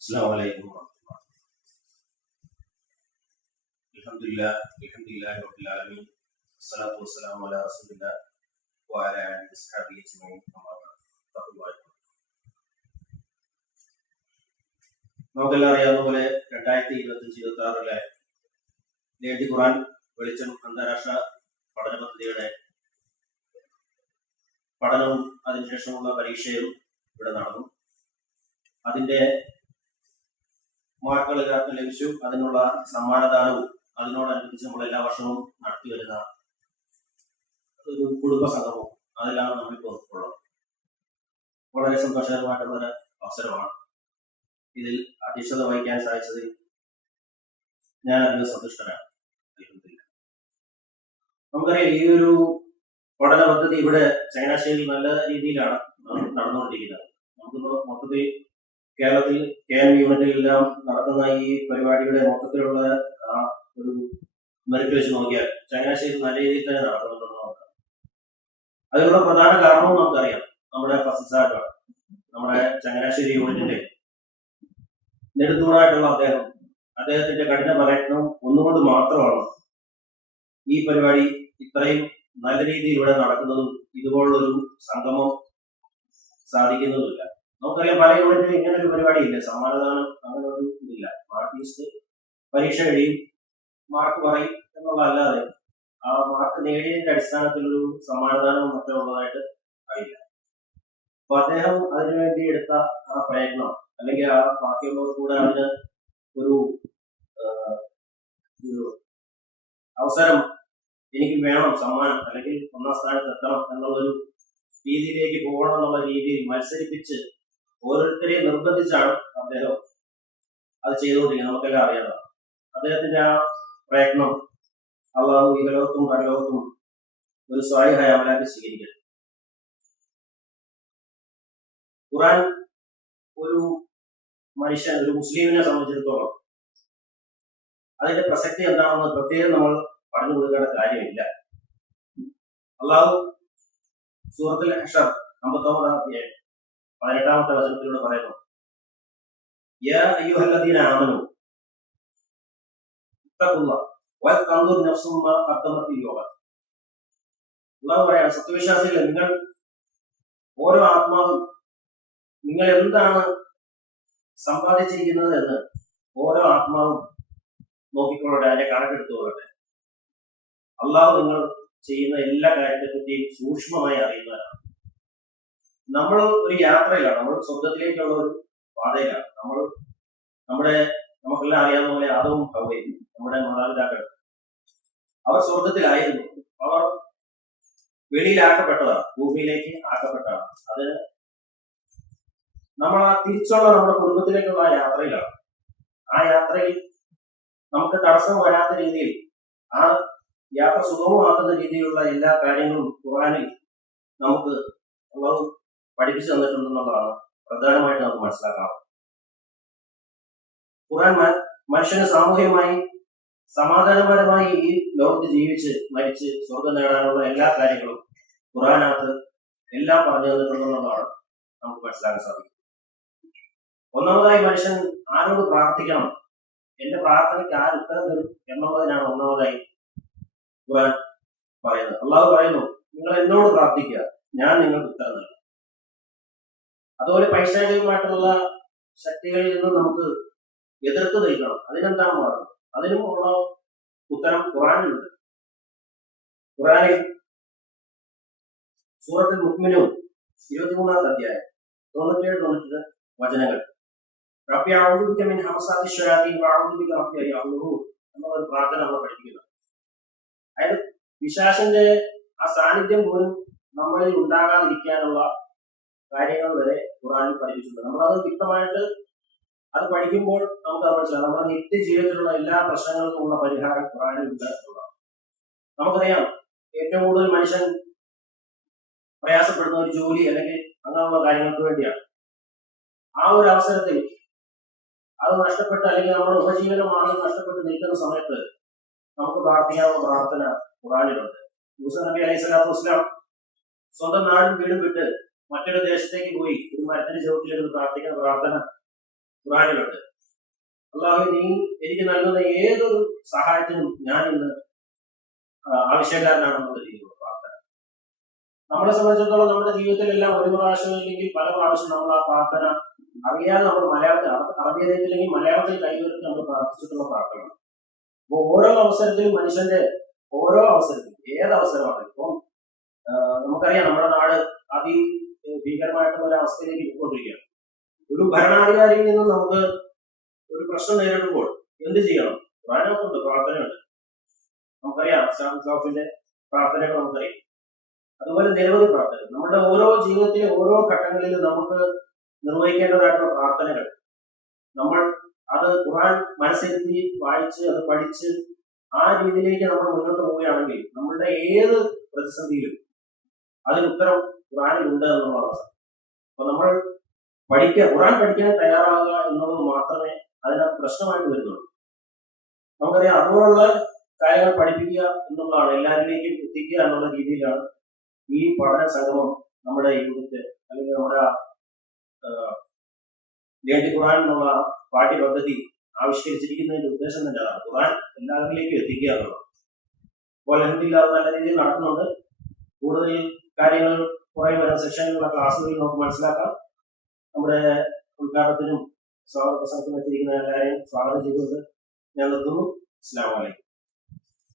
السلام عليكم ورحمة الله. الحمد لله رب العالمين. الصلاة والسلام على رسول الله وعلى آله وصحبه أجمعين. أما بعد. നമുക്കെല്ലാം അറിയാവുന്ന പോലെ 2025-26 നേടി ഖുർആൻ വെളിച്ചം അന്താരാഷ്ട്ര പഠന പദ്ധതിയുടെ പഠനവും അതിനുശേഷമുള്ള പരീക്ഷയും ഇവിടെ നടന്നു. അതിന്റെ മാർക്കുകൾ എല്ലാവർക്കും ലഭിച്ചു. അതിനുള്ള സമ്മാനദാനവും അതിനോടനുബന്ധിച്ച് നമ്മൾ എല്ലാ വർഷവും നടത്തി വരുന്ന ഒരു കുടുംബ സംഗമവും അതെല്ലാം നമ്മളിപ്പോൾ ഉള്ളത്. വളരെ സന്തോഷകരമായിട്ടുള്ള ഒരു അവസരമാണ്. ഇതിൽ അധ്യക്ഷത വഹിക്കാൻ സാധിച്ചതിൽ ഞാൻ അധികം സന്തുഷ്ടനാണ്. നമുക്കറിയാം, ഈ ഒരു പഠന പദ്ധതി ഇവിടെ ചങ്ങനാശ്ശേരിയിൽ നല്ല രീതിയിലാണ് നടന്നുകൊണ്ടിരിക്കുന്നത്. നമുക്കിപ്പോ മൊത്തത്തിൽ കേരളത്തിൽ KM യൂണിറ്റിലെല്ലാം നടത്തുന്ന ഈ പരിപാടിയുടെ മൊത്തത്തിലുള്ള ഒരു മെറിറ്റ് വെച്ച് നോക്കിയാൽ ചങ്ങനാശ്ശേരി നല്ല രീതിയിൽ തന്നെ നടക്കുന്നുണ്ടെന്ന് നോക്കാം. അതിനുള്ള പ്രധാന കാരണവും നമുക്കറിയാം. നമ്മുടെ ഫസൽ സാഹിബാണ്. നമ്മുടെ ചങ്ങനാശ്ശേരി യൂണിറ്റിന്റെ നെടുന്തൂണായിട്ടുള്ള അദ്ദേഹത്തിന്റെ കഠിന പ്രയത്നം ഒന്നുകൊണ്ട് മാത്രമാണ് ഈ പരിപാടി ഇത്രയും നല്ല രീതിയിൽ ഇവിടെ നടക്കുന്നതും ഇതുപോലുള്ളൊരു സംഗമം സാധിക്കുന്നതുമില്ല. നമുക്കറിയാം, പല യൂണിറ്റിലും ഇങ്ങനെ ഒരു പരിപാടി ഇല്ല. സമ്മാനദാനം അങ്ങനെ ഒരു ഇതില്ല. മാർക്ക് ലിസ്റ്റ് പരീക്ഷ കഴിയും, മാർക്ക് പറയും എന്നുള്ളതല്ലാതെ ആ മാർക്ക് നേടിയതിന്റെ അടിസ്ഥാനത്തിലൊരു സമ്മാനദാനം മറ്റേ ഉള്ളതായിട്ട് അറിയില്ല. അപ്പൊ അദ്ദേഹം അതിനുവേണ്ടി എടുത്ത ആ പ്രയത്നം, അല്ലെങ്കിൽ ആ ബാക്കിയുള്ളവർ കൂടെ അതിന് ഒരു അവസരം എനിക്ക് വേണം, സമ്മാനം അല്ലെങ്കിൽ ഒന്നാം സ്ഥാനത്ത് എത്തണം എന്നുള്ളൊരു രീതിയിലേക്ക് പോകണം എന്നുള്ള രീതിയിൽ മത്സരിപ്പിച്ച് ഓരോരുത്തരെയും നിർബന്ധിച്ചാണ് അദ്ദേഹം അത് ചെയ്തുകൊണ്ടിരിക്കുന്നത്. നമുക്കെല്ലാം അറിയാതാണ്. അദ്ദേഹത്തിന്റെ ആ പ്രയത്നം അള്ളാഹു ഈ ലോകത്തും പരലോകത്തും ഒരു സ്വാലിഹായ അമലാക്കി സ്വീകരിക്കട്ടെ. ഖുർആൻ ഒരു മനുഷ്യൻ, ഒരു മുസ്ലിമിനെ സംബന്ധിച്ചിടത്തോളം അതിന്റെ പ്രസക്തി എന്താണെന്ന് പ്രത്യേകം നമ്മൾ പറഞ്ഞു കൊടുക്കേണ്ട കാര്യമില്ല. അള്ളാഹു സൂറത്തുൽ ഹഷർ 59-ാം അധ്യായം 18-ാമത്തെ വചനത്തിലൂടെ പറയുന്നു, യാ അയ്യുഹല്ലദീന ആമനൂ ഇത്തഖുല്ലാഹ് വൽതൻദുർ നഫ്സും മാ ഖദ്ദമത് ലിഗദ്. അള്ളാഹു പറയാണ്, സത്യവിശ്വാസികളെ, നിങ്ങൾ ഓരോ ആത്മാവും നിങ്ങൾ എന്താണ് സമ്പാദിച്ചിരിക്കുന്നത് എന്ന് ഓരോ ആത്മാവും നോക്കിക്കൊള്ളട്ടെ, അതിന്റെ കണക്കെടുത്തുകൊള്ളട്ടെ. അള്ളാഹു നിങ്ങൾ ചെയ്യുന്ന എല്ലാ കാര്യത്തെപ്പറ്റിയും സൂക്ഷ്മമായി അറിയുന്നവരാണ്. നമ്മൾ ഒരു യാത്രയിലാണ്, നമ്മൾ സ്വർഗത്തിലേക്കുള്ള ഒരു പാതയിലാണ്. നമുക്കെല്ലാം അറിയാവുന്ന പോലെ ആദവും ഹവ്വയും നമ്മുടെ മാതാപിതാക്കൾ അവർ സ്വർഗത്തിലായിരുന്നു. അവർ വെളിയിലാക്കപ്പെട്ടതാണ്, ഭൂമിയിലേക്ക് ആക്കപ്പെട്ടതാണ്. അത് നമ്മൾ ആ തിരിച്ചുള്ള നമ്മുടെ കുടുംബത്തിലേക്കുള്ള ആ യാത്രയിലാണ്. ആ യാത്രയിൽ നമുക്ക് തടസ്സം വരാത്ത രീതിയിൽ, ആ യാത്ര സുഗമമാക്കുന്ന രീതിയിലുള്ള എല്ലാ കാര്യങ്ങളും ഖുർആനിൽ നമുക്ക് അല്ലാഹു പഠിപ്പിച്ചു തന്നിട്ടുണ്ടെന്നുള്ളതാണ് പ്രധാനമായിട്ട് നമുക്ക് മനസ്സിലാക്കാം. ഖുർആൻ മനുഷ്യന് സാമൂഹികമായി സമാധാനപരമായി ഈ ലോകത്ത് ജീവിച്ച് മരിച്ച് സ്വർഗം നേടാനുള്ള എല്ലാ കാര്യങ്ങളും ഖുർആനകത്ത് എല്ലാം പറഞ്ഞു തന്നിട്ടുണ്ടെന്നുള്ളതാണ് നമുക്ക് മനസ്സിലാക്കാൻ സാധിക്കും. ഒന്നാമതായി, മനുഷ്യൻ ആരോട് പ്രാർത്ഥിക്കണം, എന്റെ പ്രാർത്ഥനയ്ക്ക് ആര് ഉത്തരം തരും എന്നുള്ളതിനാണ് ഒന്നാമതായി ഖുർആൻ പറയുന്നത്. അള്ളാഹു പറയുന്നു, നിങ്ങൾ എന്നോട് പ്രാർത്ഥിക്കുക, ഞാൻ നിങ്ങൾക്ക് ഉത്തരം നൽകും. അതുപോലെ പൈശാചികമായിട്ടുള്ള ശക്തികളിൽ നിന്ന് നമുക്ക് എതിർത്ത് നിൽക്കണം. അതിനെന്താണ് മാറുന്നത്? അതിനും ഉള്ള ഉത്തരം ഖുർആനിലുണ്ട്. ഖുർആനിൽ സൂറത്തുൽ മുഅ്മിനൂൻ 23-ാമത്തെ അധ്യായം 97-98 വചനങ്ങൾ, റബ്ബി അഊദു ബിക മിൻ ഹമസാത്തി ശയാത്തീൻ വഅഊദു ബിക റബ്ബി അൻ യഹ്ദുറൂൻ എന്നുള്ള ഒരു പ്രാർത്ഥന നമ്മൾ പഠിപ്പിക്കുന്നു. അതായത് പിശാചിന്റെ ആ സാന്നിധ്യം പോലും നമ്മളിൽ ഉണ്ടാകാതിരിക്കാനുള്ള കാര്യങ്ങൾ വരെ ഖുർആനിൽ പഠിപ്പിച്ചിട്ടുണ്ട്. നമ്മളത് വ്യക്തമായിട്ട് അത് പഠിക്കുമ്പോൾ നമുക്ക് മനസ്സിലാവും, നമ്മുടെ നിത്യജീവിതത്തിലുള്ള എല്ലാ പ്രശ്നങ്ങൾക്കുമുള്ള പരിഹാരം ഖുർആനിൽ ഉണ്ട് എന്നുള്ളതാണ്. നമുക്കറിയാം, ഏറ്റവും കൂടുതൽ മനുഷ്യൻ പ്രയാസപ്പെടുന്ന ഒരു ജോലി അല്ലെങ്കിൽ അങ്ങനെയുള്ള കാര്യങ്ങൾക്ക് വേണ്ടിയാണ്. ആ ഒരു അവസരത്തിൽ അത് നഷ്ടപ്പെട്ട്, അല്ലെങ്കിൽ നമ്മുടെ ഉപജീവന മാർഗം നഷ്ടപ്പെട്ട് നിൽക്കുന്ന സമയത്ത് നമുക്ക് പ്രാർത്ഥിക്കാവുന്ന പ്രാർത്ഥന ഖുർആനിലുണ്ട്. മൂസാ നബി അലൈഹി സ്വലാത്തു വസ്സലാം സ്വന്തം നാടും വീടും വിട്ട് മറ്റൊരു ദേശത്തേക്ക് പോയി ഒരു മരത്തിന് ചുവട്ടിലിരുന്ന് പ്രാർത്ഥിക്കുന്ന പ്രാർത്ഥന ഖുറാനിലുണ്ട്. അള്ളാഹു നീ എനിക്ക് നൽകുന്ന ഏതൊരു സഹായത്തിനും ഞാൻ ഇന്ന് ആവശ്യക്കാരനാണെന്നുള്ള രീതിയിലുള്ള പ്രാർത്ഥന. നമ്മളെ സംബന്ധിച്ചിടത്തോളം നമ്മുടെ ജീവിതത്തിലെല്ലാം ഒരു പ്രാവശ്യം അല്ലെങ്കിൽ പല പ്രാവശ്യം നമ്മൾ ആ പ്രാർത്ഥന അറിയാതെ നമ്മൾ മലയാളത്തിൽ അറബി അറിയത്തില്ലെങ്കിൽ മലയാളത്തിൽ കൈവരുത്തി നമ്മൾ പ്രാർത്ഥിച്ചിട്ടുള്ള പ്രാർത്ഥന. അപ്പോൾ ഓരോ അവസരത്തിലും മനുഷ്യന്റെ ഓരോ അവസരത്തിലും ഏതവസരമാണ് ഇപ്പം നമുക്കറിയാം നമ്മുടെ നാട് ഭീകരമായിട്ടുള്ള ഒരു അവസ്ഥയിലേക്ക് പോയിക്കൊണ്ടിരിക്കുകയാണ്. ഒരു ഭരണാധികാരിയിൽ നിന്നും നമുക്ക് ഒരു പ്രശ്നം നേരിടുമ്പോൾ എന്ത് ചെയ്യണം? ഖുർആനിലുണ്ട്, പ്രാർത്ഥനയുണ്ട്. നമുക്കറിയാം സാഫിന്റെ പ്രാർത്ഥനകൾ നമുക്കറിയാം. അതുപോലെ നിരവധി പ്രാർത്ഥനകൾ നമ്മുടെ ഓരോ ജീവിതത്തിലെ ഓരോ ഘട്ടങ്ങളിലും നമുക്ക് നിർവഹിക്കേണ്ടതായിട്ടുള്ള പ്രാർത്ഥനകൾ നമ്മൾ അത് ഖുർആൻ മനസ്സിരുത്തി വായിച്ച് അത് പഠിച്ച് ആ രീതിയിലേക്ക് നമ്മൾ മുന്നോട്ട് പോവുകയാണെങ്കിൽ നമ്മളുടെ ഏത് പ്രതിസന്ധിയിലും അതിന് ഉത്തരം ഖുർആനിൽ ഉണ്ട് എന്നുള്ളതാണ്. അപ്പൊ നമ്മൾ ഖുർആൻ പഠിക്കാൻ തയ്യാറാവുക എന്നുള്ളത് മാത്രമേ അതിനകത്ത് പ്രശ്നമായിട്ട് വരുന്നുള്ളൂ. നമുക്കറിയാം അതുപോലുള്ള കാര്യങ്ങൾ പഠിപ്പിക്കുക എന്നുള്ളതാണ്, എല്ലാവരിലേക്കും എത്തിക്കുക എന്നുള്ള രീതിയിലാണ് ഈ പഠന സംഗമം നമ്മുടെ യൂണിറ്റ് അല്ലെങ്കിൽ നമ്മുടെ വേണ്ടി ഖുർആൻ എന്നുള്ള പാഠ്യപദ്ധതി ആവിഷ്കരിച്ചിരിക്കുന്നതിന്റെ ഉദ്ദേശം തന്നെ അതാണ്, ഖുർആൻ എല്ലാവരിലേക്കും എത്തിക്കുക എന്നുള്ളത്. അപ്പോൾ അൽഹംദുലില്ലാഹ് നല്ല രീതിയിൽ നടക്കുന്നുണ്ട്. കൂടുതൽ കാര്യങ്ങൾ കുറെ വരുന്ന സെക്ഷനിലുള്ള ക്ലാസ്സുകളിൽ നമുക്ക് മനസ്സിലാക്കാം. നമ്മുടെ ഉദ്ഘാടനത്തിനും സ്വാഗത പ്രസംഗത്തിനും എത്തിയിരിക്കുന്ന എല്ലാവരെയും സ്വാഗതം ചെയ്തുകൊണ്ട് ഞാൻ നിർത്തുന്നു. അസ്സലാമു അലൈക്കും.